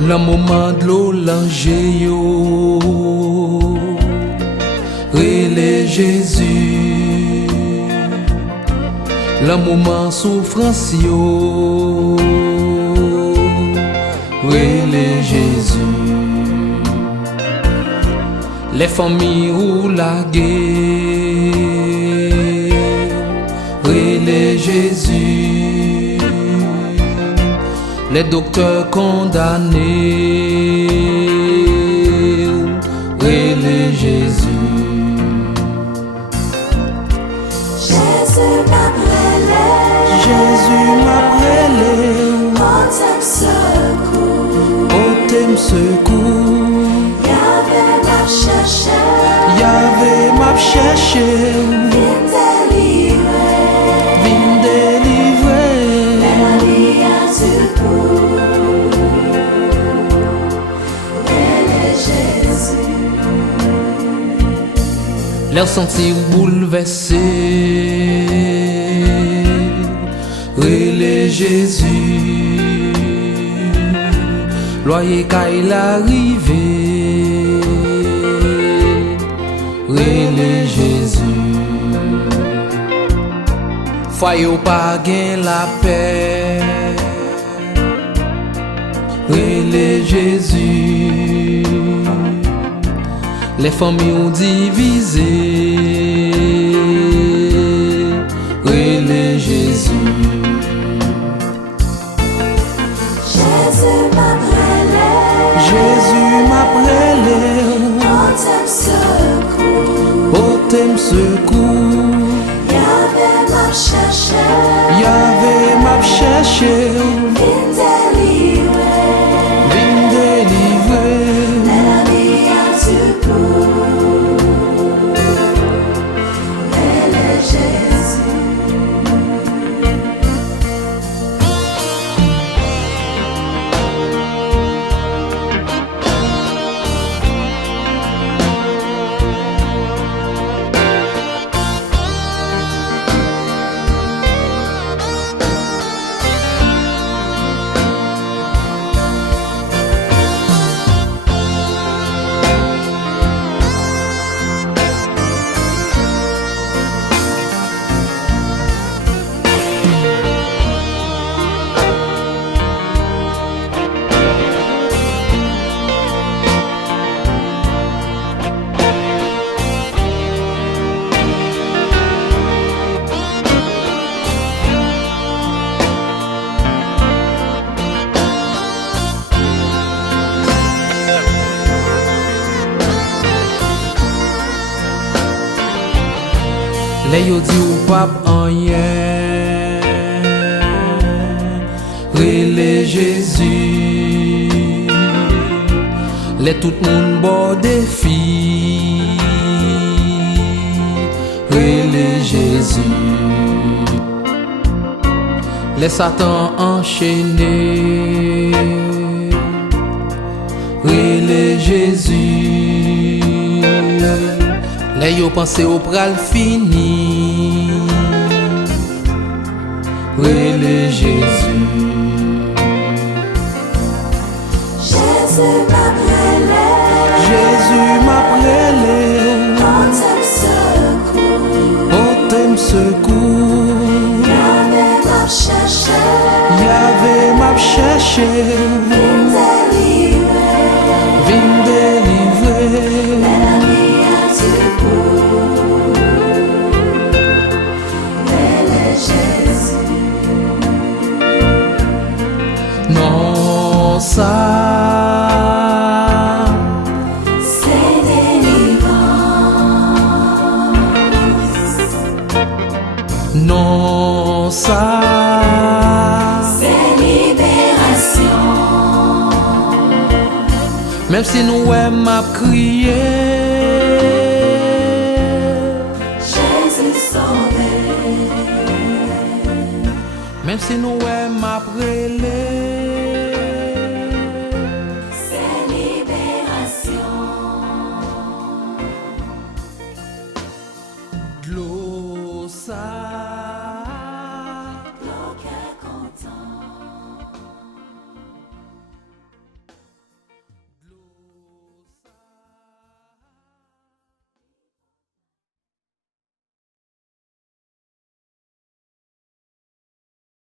Le moment de l'eau langer yo, relais Jésus. Le moment souffrance yo, relais Jésus. Les familles ou la guerre, relais Jésus. Les docteurs condamnés, relais Jésus. Jésus m'a brûlé, Jésus m'a brûlé, on t'aime secours. oh t'aime secours. Y'avait m'a cherché, Y'avait m'a cherché, vin vin délivrer, délivré. la vie a du coup. Elle est Jésus. L'air senti bouleversé, relais Jésus. Loyer qu'à l'arrivée, relais Jésus. Foyer ou pas gain la paix, relais Jésus. Les familles ont divisé, relais Jésus. Jésus m'a brûlé, Jésus m'a brûlé, on t'aime secours. oh t'aime secours. Y'avait m'a cherché, Y'avait m'a cherché, vin délivrer, vin délivré. la vie a du coup. Elle est Jésus. Les yo di ou pap anyen, relais Jésus. Les tout moun bo défi, relais Jésus. Les Satan enchaîné, relais Jésus. Les yo pensé au pral fini, relais Jésus. Jésus m'a brûlé, Jésus m'a brûlé, on t'aime secours. oh t'aime secours. Y'avait m'a cherché, Y'avait m'a cherché, vin délivrer, vin délivré. la vie a du coup. Elle est Jésus. Non ça, C'est délivrance. non ça. C'est libération. Même si nous aimons à crier, Jésus sauvé. même si nous aimons à brûler.